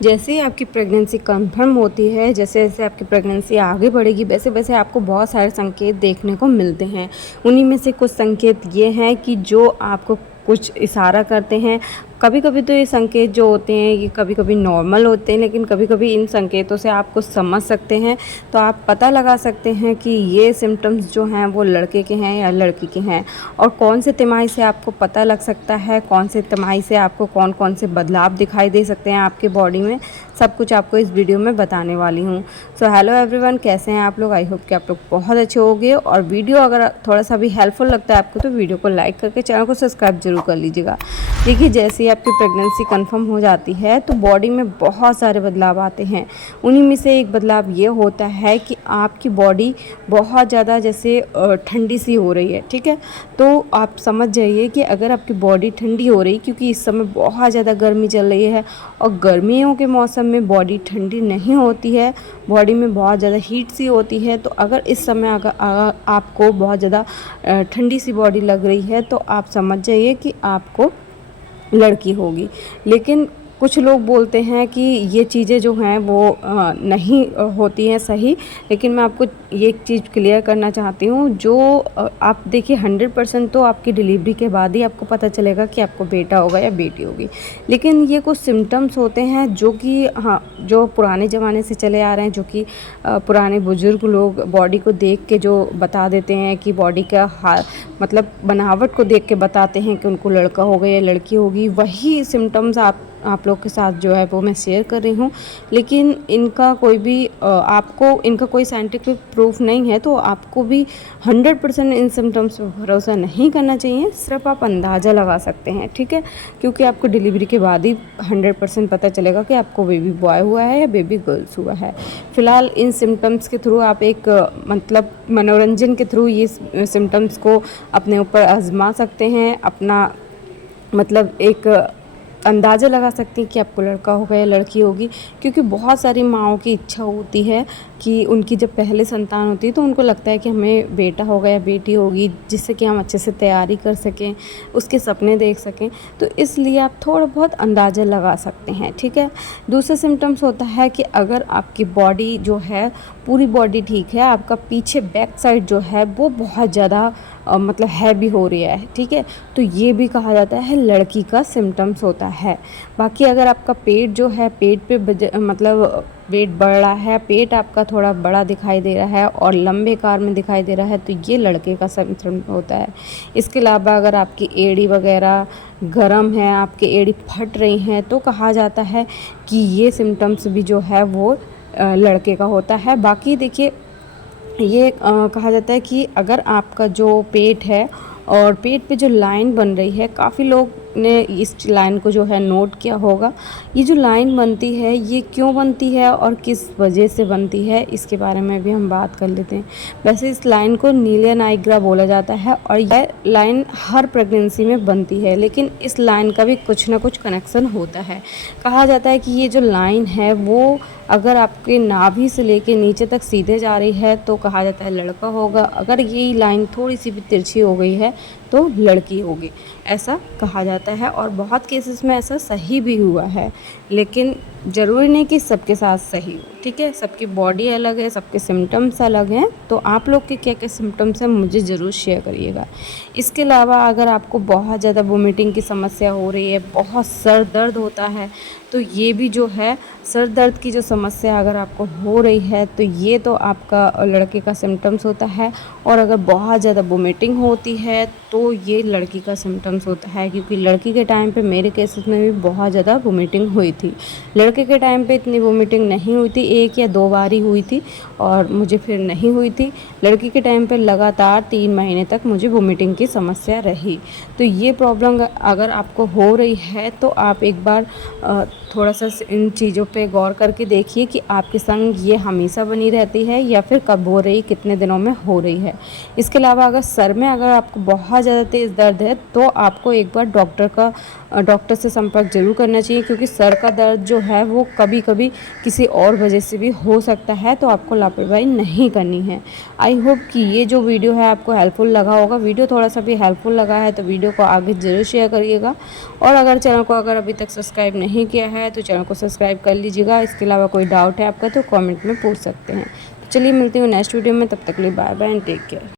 जैसे ही आपकी pregnancy confirm होती है, जैसे-जैसे आपकी प्रेगनेंसी आगे बढ़ेगी, वैसे-वैसे आपको बहुत सारे संकेत देखने को मिलते हैं। उन्हीं में से कुछ संकेत ये हैं कि जो आपको कुछ इशारा करते हैं। कभी-कभी तो ये संकेत जो होते हैं, ये कभी-कभी नॉर्मल होते हैं, लेकिन कभी-कभी इन संकेतों से आप कुछ समझ सकते हैं। तो आप पता लगा सकते हैं कि ये सिम्पटम्स जो हैं, वो लड़के के हैं या लड़की के हैं। और कौन से तिमाही से आपको पता लग सकता है, कौन से तिमाही से आपको कौन-कौन से बदलाव दिखाई दे सकते हैं आपके बॉडी में, सब कुछ आपको इस वीडियो में बताने वाली हूँ। सो हेलो एवरीवन, कैसे हैं आप लोग? आई होप कि आप लोग बहुत अच्छे होंगे। और वीडियो अगर थोड़ा सा भी हेल्पफुल लगता है आपको, तो वीडियो को लाइक करके चैनल को सब्सक्राइब जरूर कर लीजिएगा। देखिए, जैसे ही आपकी प्रेगनेंसी कंफर्म हो जाती है, तो बॉडी में बहुत सारे बदलाव आते हैं। उन्हीं में से एक बदलाव ये होता है कि आपकी बॉडी बहुत ज़्यादा जैसे ठंडी सी हो रही है, ठीक है। तो आप समझ जाइए कि अगर आपकी बॉडी ठंडी हो रही, क्योंकि इस समय बहुत ज़्यादा गर्मी चल रही है और गर्मियों के मौसम में बॉडी ठंडी नहीं होती है, बॉडी में बहुत ज़्यादा हीट सी होती है। तो अगर इस समय अगर आपको बहुत ज़्यादा ठंडी सी बॉडी लग रही है, तो आप समझ जाइए कि आपको लड़की होगी। लेकिन कुछ लोग बोलते हैं कि ये चीज़ें जो हैं वो नहीं होती हैं सही। लेकिन मैं आपको ये एक चीज़ क्लियर करना चाहती हूँ, जो आप देखिए 100% तो आपकी डिलीवरी के बाद ही आपको पता चलेगा कि आपको बेटा होगा या बेटी होगी। लेकिन ये कुछ सिम्टम्स होते हैं जो कि जो पुराने ज़माने से चले आ रहे हैं, जो कि पुराने बुज़ुर्ग लोग बॉडी को देख के जो बता देते हैं कि बॉडी का मतलब बनावट को देख के बताते हैं कि उनको लड़का होगा या लड़की होगी। वही सिम्टम्स आप लोग के साथ जो है वो मैं शेयर कर रही हूँ। लेकिन इनका कोई भी आपको इनका कोई साइंटिफिक प्रूफ नहीं है, तो आपको भी 100% इन सिम्टम्स पर भरोसा नहीं करना चाहिए। सिर्फ आप अंदाज़ा लगा सकते हैं, ठीक है, क्योंकि आपको डिलीवरी के बाद ही 100% पता चलेगा कि आपको बेबी बॉय हुआ है या बेबी गर्ल्स हुआ है। फ़िलहाल इन सिम्टम्स के थ्रू आप एक मतलब मनोरंजन के थ्रू ये सिम्टम्स को अपने ऊपर आजमा सकते हैं। अपना मतलब एक अंदाज़ा लगा सकती हैं कि आपको लड़का होगा या लड़की होगी। क्योंकि बहुत सारी माँओं की इच्छा होती है कि उनकी जब पहले संतान होती है, तो उनको लगता है कि हमें बेटा होगा या बेटी होगी, जिससे कि हम अच्छे से तैयारी कर सकें, उसके सपने देख सकें। तो इसलिए आप थोड़ा बहुत अंदाज़ा लगा सकते हैं, ठीक है। दूसरा सिम्टम्स होता है कि अगर आपकी बॉडी जो है, पूरी बॉडी ठीक है, आपका पीछे बैक साइड जो है वो बहुत ज़्यादा मतलब हैवी हो रहा है, ठीक है, तो ये भी कहा जाता है लड़की का सिम्टम्स होता है। बाकी अगर आपका पेट जो है, पेट पे मतलब वेट बढ़ रहा है, पेट आपका थोड़ा बड़ा दिखाई दे रहा है और लंबे कार में दिखाई दे रहा है, तो ये लड़के का सिम्टम होता है। इसके अलावा अगर आपकी एड़ी वगैरह गर्म है, आपकी एड़ी फट रही हैं, तो कहा जाता है कि ये सिम्टम्स भी जो है वो लड़के का होता है। बाकी देखिए, ये कहा जाता है कि अगर आपका जो पेट है और पेट पे जो लाइन बन रही है, काफ़ी लोग ने इस लाइन को जो है नोट किया होगा। ये जो लाइन बनती है, ये क्यों बनती है और किस वजह से बनती है, इसके बारे में भी हम बात कर लेते हैं। वैसे इस लाइन को नीलिया नाइग्रा बोला जाता है और यह लाइन हर प्रेगनेंसी में बनती है। लेकिन इस लाइन का भी कुछ ना कुछ कनेक्शन होता है। कहा जाता है कि ये जो लाइन है वो अगर आपके नाभि से लेके नीचे तक सीधे जा रही है, तो कहा जाता है लड़का होगा। अगर ये लाइन थोड़ी सी भी तिरछी हो गई है, तो लड़की होगी, ऐसा कहा जाता है। और बहुत केसेस में ऐसा सही भी हुआ है। लेकिन ज़रूरी नहीं कि सबके साथ सही हो, ठीक है। सबकी बॉडी अलग है, सबके सिम्टम्स अलग हैं। तो आप लोग के क्या क्या सिम्टम्स हैं, मुझे ज़रूर शेयर करिएगा। इसके अलावा अगर आपको बहुत ज़्यादा वोमिटिंग की समस्या हो रही है, बहुत सर दर्द होता है, तो ये भी जो है सर दर्द की जो समस्या अगर आपको हो रही है, तो ये तो आपका लड़के का सिम्टम्स होता है। और अगर बहुत ज़्यादा वोमिटिंग होती है, तो ये लड़की का सिम्टम्स होता है। क्योंकि लड़की के टाइम पे मेरे केसेस में भी बहुत ज़्यादा वोमिटिंग हुई थी। लड़के के टाइम पे इतनी वोमिटिंग नहीं हुई थी, 1 या 2 बार ही हुई थी और मुझे फिर नहीं हुई थी। लड़की के टाइम पे लगातार 3 महीने तक मुझे वोमिटिंग की समस्या रही। तो ये प्रॉब्लम अगर आपको हो रही है, तो आप एक बार थोड़ा सा इन चीज़ों पे गौर करके देखिए कि आपके संग ये हमेशा बनी रहती है या फिर कब हो रही, कितने दिनों में हो रही है। इसके अलावा अगर सर में अगर आपको बहुत बहुत ज़्यादा तेज़ दर्द है तो आपको एक बार डॉक्टर से संपर्क ज़रूर करना चाहिए, क्योंकि सर का दर्द जो है वो कभी कभी किसी और वजह से भी हो सकता है, तो आपको लापरवाही नहीं करनी है। आई होप कि ये जो वीडियो है आपको हेल्पफुल लगा होगा। वीडियो थोड़ा सा भी हेल्पफुल लगा है तो वीडियो को आगे ज़रूर शेयर करिएगा, और अगर चैनल को अभी तक सब्सक्राइब नहीं किया है तो चैनल को सब्सक्राइब कर लीजिएगा। इसके अलावा कोई डाउट है आपका तो कमेंट में पूछ सकते हैं। तो चलिए मिलती हूँ नेक्स्ट वीडियो में, तब तक के लिए bye bye and take care.